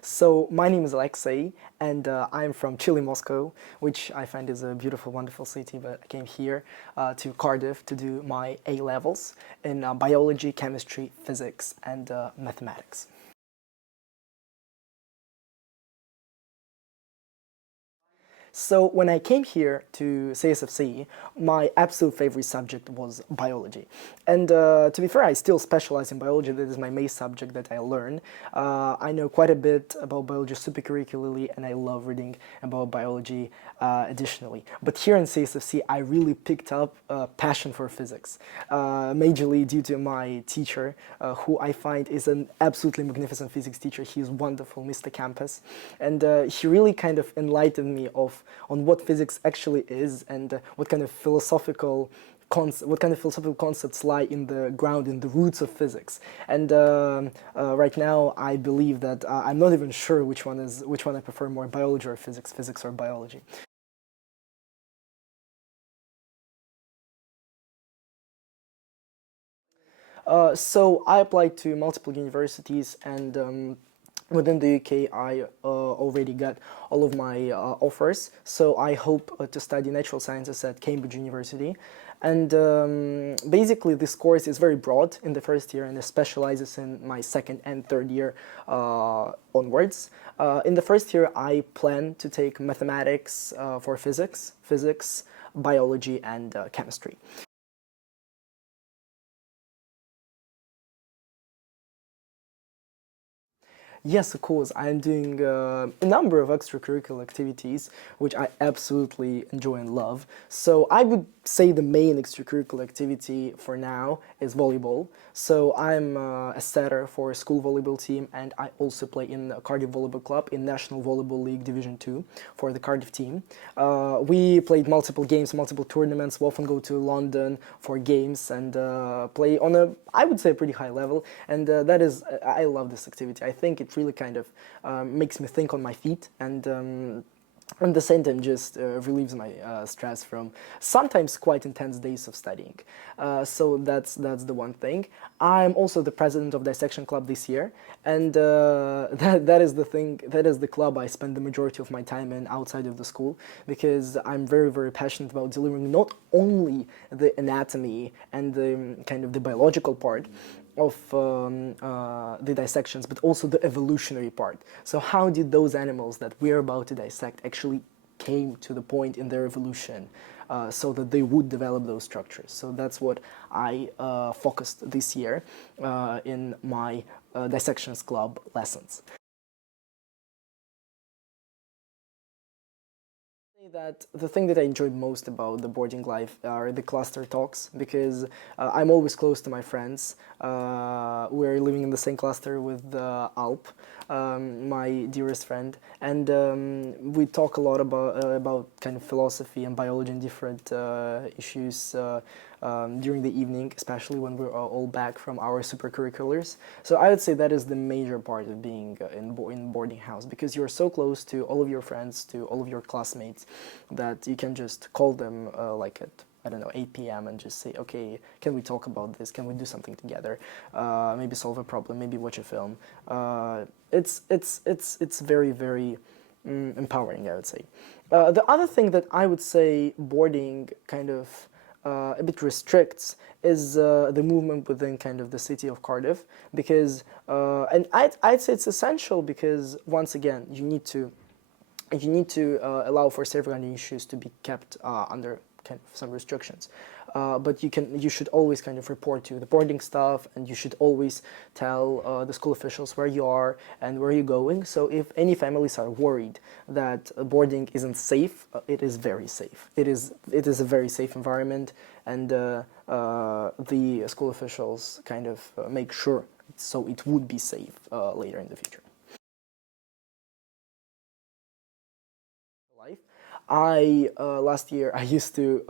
So my name is Alexei, and I'm from Chile, Moscow, which I find is a beautiful, wonderful city. But I came here to Cardiff to do my A levels in biology, chemistry, physics, and mathematics. So when I came here to CSFC, my absolute favorite subject was biology. And to be fair, I still specialize in biology. That is my main subject that I learn. I know quite a bit about biology supercurricularly, and I love reading about biology additionally. But here in CSFC, I really picked up a passion for physics, majorly due to my teacher, who I find is an absolutely magnificent physics teacher. He is wonderful, Mr. Campus, and he really kind of enlightened me on what physics actually is and what kind of philosophical concepts lie in the ground, in the roots of physics. And right now, I believe that I'm not even sure which one I prefer more, biology or physics, physics or biology. So I applied to multiple universities, and within the UK, I already got all of my offers. So I hope to study natural sciences at Cambridge University. And basically, this course is very broad in the first year, and it specializes in my second and third year onwards. In the first year, I plan to take mathematics for physics, biology, and chemistry. Yes, of course. I'm doing a number of extracurricular activities, which I absolutely enjoy and love. So I would say the main extracurricular activity for now is volleyball. So I'm a setter for a school volleyball team, and I also play in the Cardiff Volleyball Club in National Volleyball League Division 2 for the Cardiff team. We played multiple games, multiple tournaments. We often go to London for games and play on I would say, a pretty high level. And I love this activity. I think it really kind of makes me think on my feet, and at the same time just relieves my stress from sometimes quite intense days of studying. So that's the one thing. I'm also the president of Dissection Club this year, and that is the thing. That is the club I spend the majority of my time in outside of the school, because I'm very, very passionate about delivering not only the anatomy and the kind of the biological part of the dissections, but also the evolutionary part. So how did those animals that we're about to dissect actually came to the point in their evolution so that they would develop those structures? So that's what I focused this year in my dissections club lessons. That the thing that I enjoyed most about the boarding life are the cluster talks, because I'm always close to my friends. We're living in the same cluster with Alp, my dearest friend, and we talk a lot about kind of philosophy and biology and different issues during the evening, especially when we're all back from our supercurriculars. So I would say that is the major part of being in boarding house, because you're so close to all of your friends, to all of your classmates, that you can just call them like at, I don't know, 8 p.m. and just say, okay, can we talk about this? Can we do something together? Maybe solve a problem, maybe watch a film. It's very, very empowering, I would say. The other thing that I would say boarding kind of a bit restricts is the movement within kind of the city of Cardiff, because and I'd say it's essential, because once again you need to allow for safeguarding issues to be kept under kind of some restrictions. But you should always kind of report to the boarding staff, and you should always tell the school officials where you are and where you're going. So if any families are worried that boarding isn't safe, it is very safe. It is a very safe environment, and the school officials kind of make sure so it would be safe later in the future. Life. I last year I used to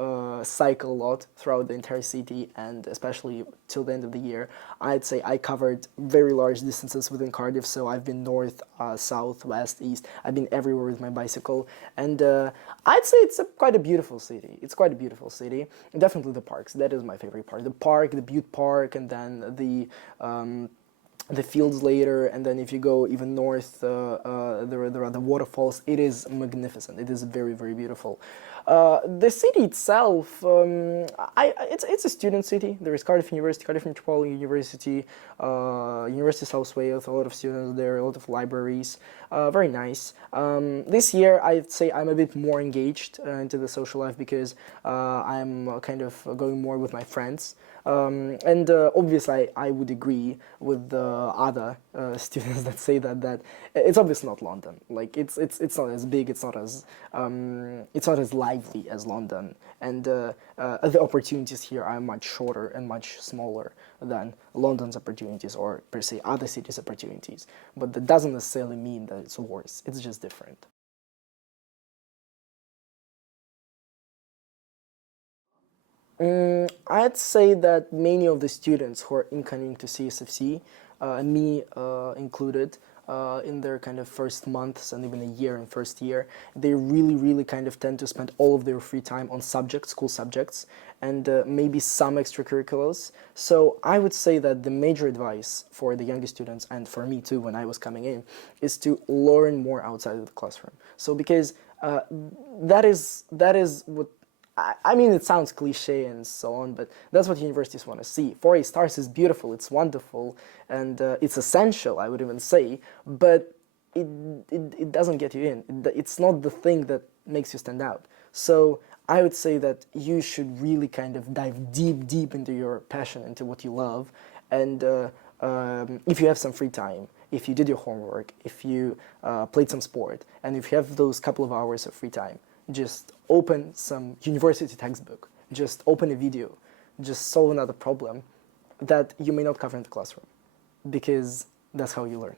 cycle a lot throughout the entire city, and especially till the end of the year. I'd say I covered very large distances within Cardiff. So I've been north, south, west, east. I've been everywhere with my bicycle, and I'd say it's quite a beautiful city. It's quite a beautiful city. Definitely the parks. That is my favorite part. The park, the Butte Park, and then the fields later, and then if you go even north, there are the waterfalls. It is magnificent. It is very, very beautiful. The city itself, it's a student city. There is Cardiff University, Cardiff Metropolitan University, University of South Wales, a lot of students there, a lot of libraries. Very nice. This year, I'd say I'm a bit more engaged into the social life because I'm kind of going more with my friends. And obviously, I would agree with the other students that say that it's obviously not London. Like it's not as big. It's not as lively as London, and the opportunities here are much shorter and much smaller than London's opportunities or per se other cities' opportunities. But that doesn't necessarily mean that it's worse. It's just different. I'd say that many of the students who are incoming to CSFC, me included, in their kind of first months and even a year in first year, they really, really kind of tend to spend all of their free time on subjects, school subjects, and maybe some extracurriculars. So I would say that the major advice for the younger students, and for me too when I was coming in, is to learn more outside of the classroom. So because that is what I mean, it sounds cliche and so on, but that's what universities want to see. 4A stars is beautiful, it's wonderful, and it's essential, I would even say, but it doesn't get you in. It's not the thing that makes you stand out. So I would say that you should really kind of dive deep, deep into your passion, into what you love, and if you have some free time, if you did your homework, if you played some sport, and if you have those couple of hours of free time, just open some university textbook, just open a video, just solve another problem that you may not cover in the classroom, because that's how you learn.